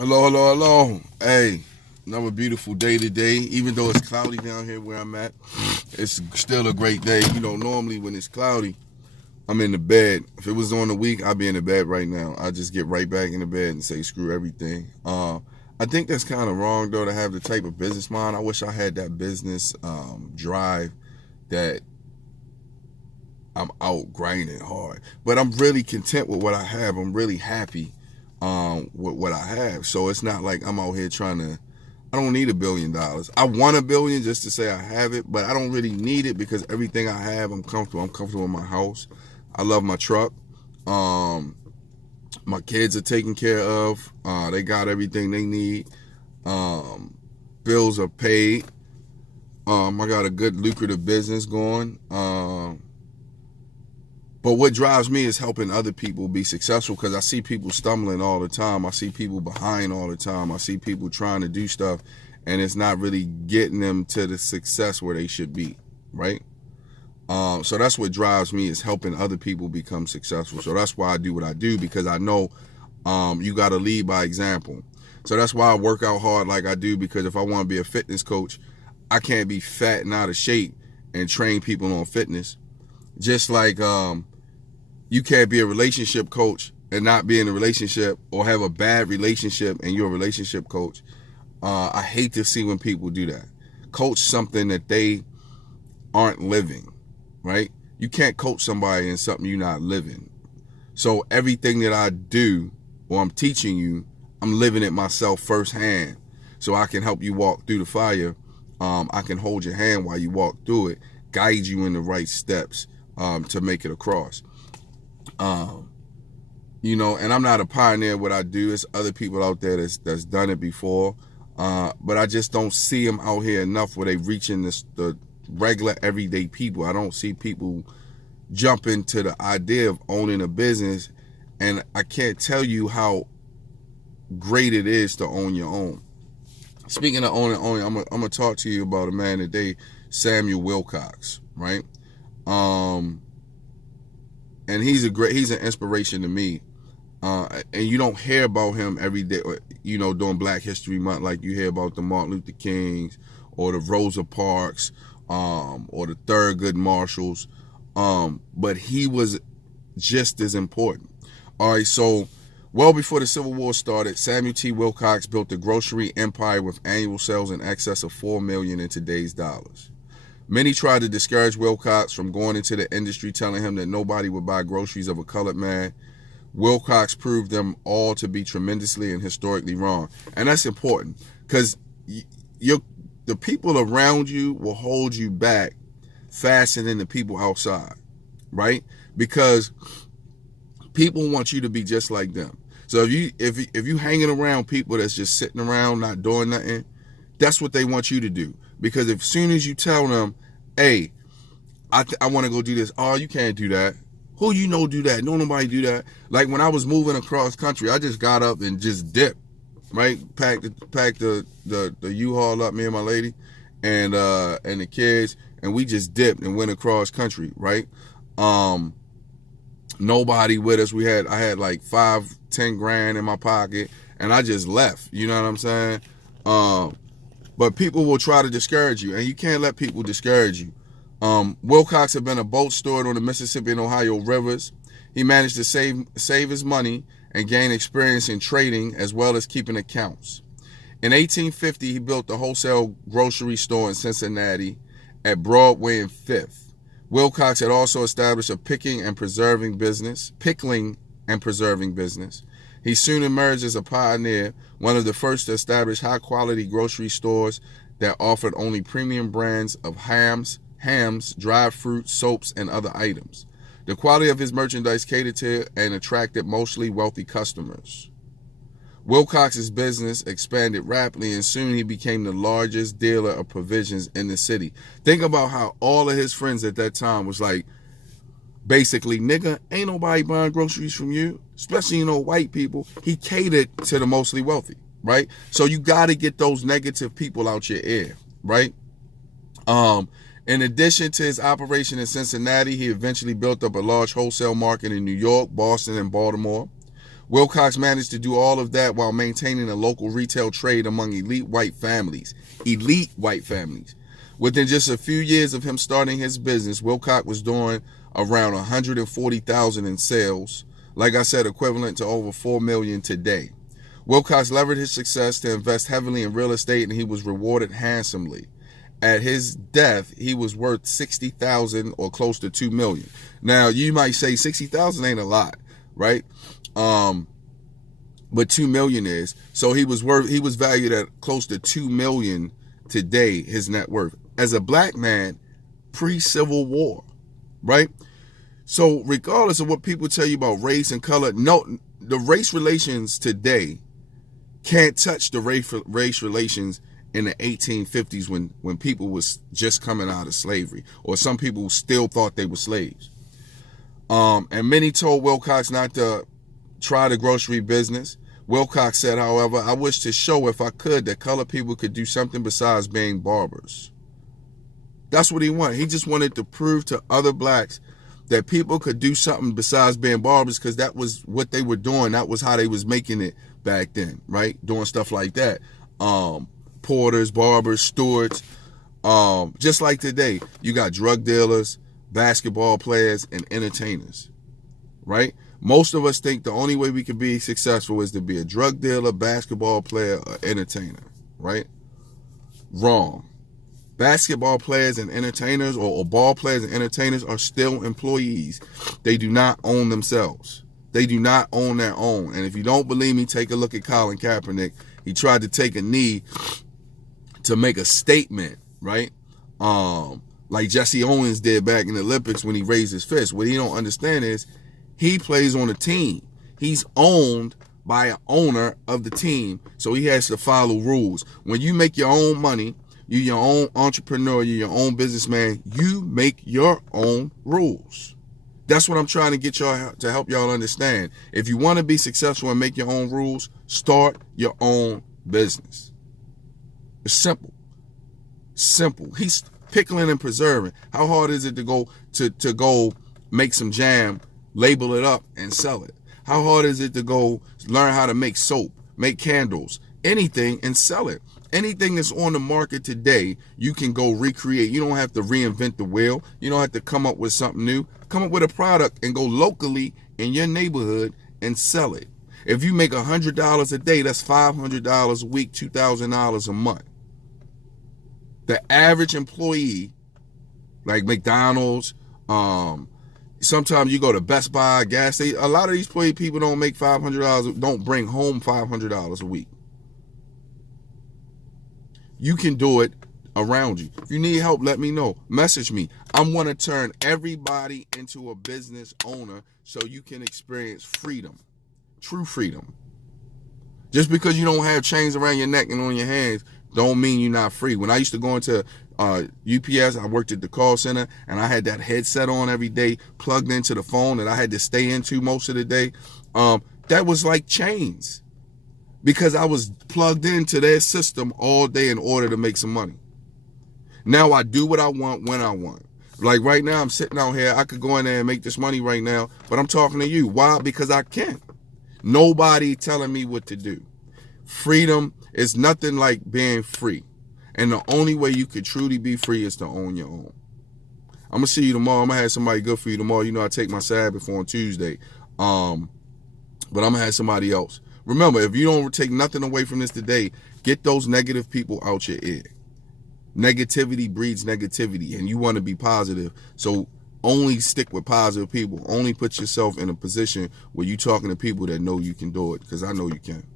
Hello, hello, hello. Hey, another beautiful day today. Even though it's cloudy down here where I'm at, it's still a great day. Normally when it's cloudy, I'm in the bed. If it was on the week, I'd be in the bed right now. I just get right back in the bed and say screw everything. I think that's kind of wrong though to have the type of business mind. I wish I had that business drive that I'm out grinding hard. But I'm really content with what I have. I'm really happy with what I have. So it's not like I'm out here trying to. I don't need $1 billion. I want $1 billion just to say I have it, but I don't really need it because everything I have, I'm comfortable. I'm comfortable in my house. I love my truck. My kids are taken care of. They got everything they need. Bills are paid. I got a good lucrative business going. But what drives me is helping other people be successful because I see people stumbling all the time. I see people behind all the time. I see people trying to do stuff and it's not really getting them to the success where they should be, right? So that's what drives me is helping other people become successful. So that's why I do what I do because I know you got to lead by example. So that's why I work out hard like I do because if I want to be a fitness coach, I can't be fat and out of shape and train people on fitness. Just like you can't be a relationship coach and not be in a relationship or have a bad relationship and you're a relationship coach. I hate to see when people do that. Coach something that they aren't living, right? You can't coach somebody in something you're not living. So everything that I do or I'm teaching you, I'm living it myself firsthand. So I can help you walk through the fire. I can hold your hand while you walk through it, guide you in the right steps to make it across. And I'm not a pioneer what I do. It's other people out there that's done it before. But I just don't see them out here enough where they reaching the regular everyday people. I don't see people jump into the idea of owning a business. And I can't tell you how great it is to own your own. Speaking of owning, I'm gonna talk to you about a man today, Samuel Wilcox, right? And he's an inspiration to me. And you don't hear about him every day, during Black History Month, like you hear about the Martin Luther Kings or the Rosa Parks, or the Thurgood Marshalls. But he was just as important. All right, so well before the Civil War started, Samuel T. Wilcox built a grocery empire with annual sales in excess of $4 million in today's dollars. Many tried to discourage Wilcox from going into the industry, telling him that nobody would buy groceries of a colored man. Wilcox proved them all to be tremendously and historically wrong. And that's important because the people around you will hold you back faster than the people outside, right? Because people want you to be just like them. So if you hanging around people that's just sitting around not doing nothing, that's what they want you to do. Because as soon as you tell them, hey, I want to go do this, oh, you can't do that. Who do that? No, nobody do that. Like when I was moving across country, I just got up and just dipped, right? Packed the U-Haul up, me and my lady, and the kids, and we just dipped and went across country, right? Nobody with us. I had like 5-10 grand in my pocket, and I just left. You know what I'm saying? But people will try to discourage you, and you can't let people discourage you. Wilcox had been a boat steward on the Mississippi and Ohio rivers. He managed to save his money and gain experience in trading as well as keeping accounts. In 1850, he built a wholesale grocery store in Cincinnati at Broadway and 5th. Wilcox had also established a pickling and preserving business. He soon emerged as a pioneer, one of the first to establish high-quality grocery stores that offered only premium brands of hams, dried fruit, soaps, and other items. The quality of his merchandise catered to and attracted mostly wealthy customers. Wilcox's business expanded rapidly, and soon he became the largest dealer of provisions in the city. Think about how all of his friends at that time was like, basically, nigga, ain't nobody buying groceries from you, especially, white people. He catered to the mostly wealthy, right? So you got to get those negative people out your ear, right? In addition to his operation in Cincinnati, he eventually built up a large wholesale market in New York, Boston, and Baltimore. Wilcox managed to do all of that while maintaining a local retail trade among elite white families. Elite white families. Within just a few years of him starting his business, Wilcox was doing around $140,000 in sales. Like I said, equivalent to over $4 million today. Wilcox leveraged his success to invest heavily in real estate, and he was rewarded handsomely. At his death, he was worth $60,000 or close to $2 million. Now, you might say $60,000 ain't a lot, right? But $2 million is. So he was valued at close to $2 million today, his net worth. As a black man, pre-Civil War, right? So regardless of what people tell you about race and color, no, the race relations today can't touch the race relations in the 1850s when people was just coming out of slavery, or some people still thought they were slaves. And many told Wilcox not to try the grocery business. Wilcox said, however, I wish to show, if I could, that colored people could do something besides being barbers. That's what he wanted. He just wanted to prove to other blacks that people could do something besides being barbers, because that was what they were doing. That was how they was making it back then, right? Doing stuff like that. Porters, barbers, stewards. Just like today, you got drug dealers, basketball players, and entertainers, right? Most of us think the only way we can be successful is to be a drug dealer, basketball player, or entertainer, right? Wrong. Basketball players and entertainers, or ball players and entertainers, are still employees. They do not own themselves. They do not own their own. And if you don't believe me, take a look at Colin Kaepernick. He tried to take a knee to make a statement, right? Like Jesse Owens did back in the Olympics when he raised his fist. What he don't understand is he plays on a team. He's owned by an owner of the team, so he has to follow rules. When you make your own money, you're your own entrepreneur, you're your own businessman, you make your own rules. That's what I'm trying to get y'all to help y'all understand. If you want to be successful and make your own rules, start your own business. It's simple. Simple. He's pickling and preserving. How hard is it to go make some jam, label it up, and sell it? How hard is it to go learn how to make soap, make candles, anything, and sell it? Anything that's on the market today, you can go recreate. You don't have to reinvent the wheel. You don't have to come up with something new. Come up with a product and go locally in your neighborhood and sell it. If you make $100 a day, that's $500 a week, $2,000 a month. The average employee, like McDonald's, sometimes you go to Best Buy, gas station. A lot of these people don't make $500, don't bring home $500 a week. You can do it around you. If you need help, let me know. Message me. I want to turn everybody into a business owner so you can experience freedom, true freedom. Just because you don't have chains around your neck and on your hands don't mean you're not free. When I used to go into UPS, I worked at the call center, and I had that headset on every day, plugged into the phone that I had to stay into most of the day. That was like chains, because I was plugged into their system all day in order to make some money. Now I do what I want when I want. Like right now, I'm sitting out here. I could go in there and make this money right now, but I'm talking to you. Why? Because I can. Nobody telling me what to do. Freedom is nothing like being free. And the only way you could truly be free is to own your own. I'm going to see you tomorrow. I'm going to have somebody good for you tomorrow. You know, I take my Sabbath on Tuesday. But I'm going to have somebody else. Remember, if you don't take nothing away from this today, get those negative people out your ear. Negativity breeds negativity, and you want to be positive. So only stick with positive people. Only put yourself in a position where you're talking to people that know you can do it, because I know you can.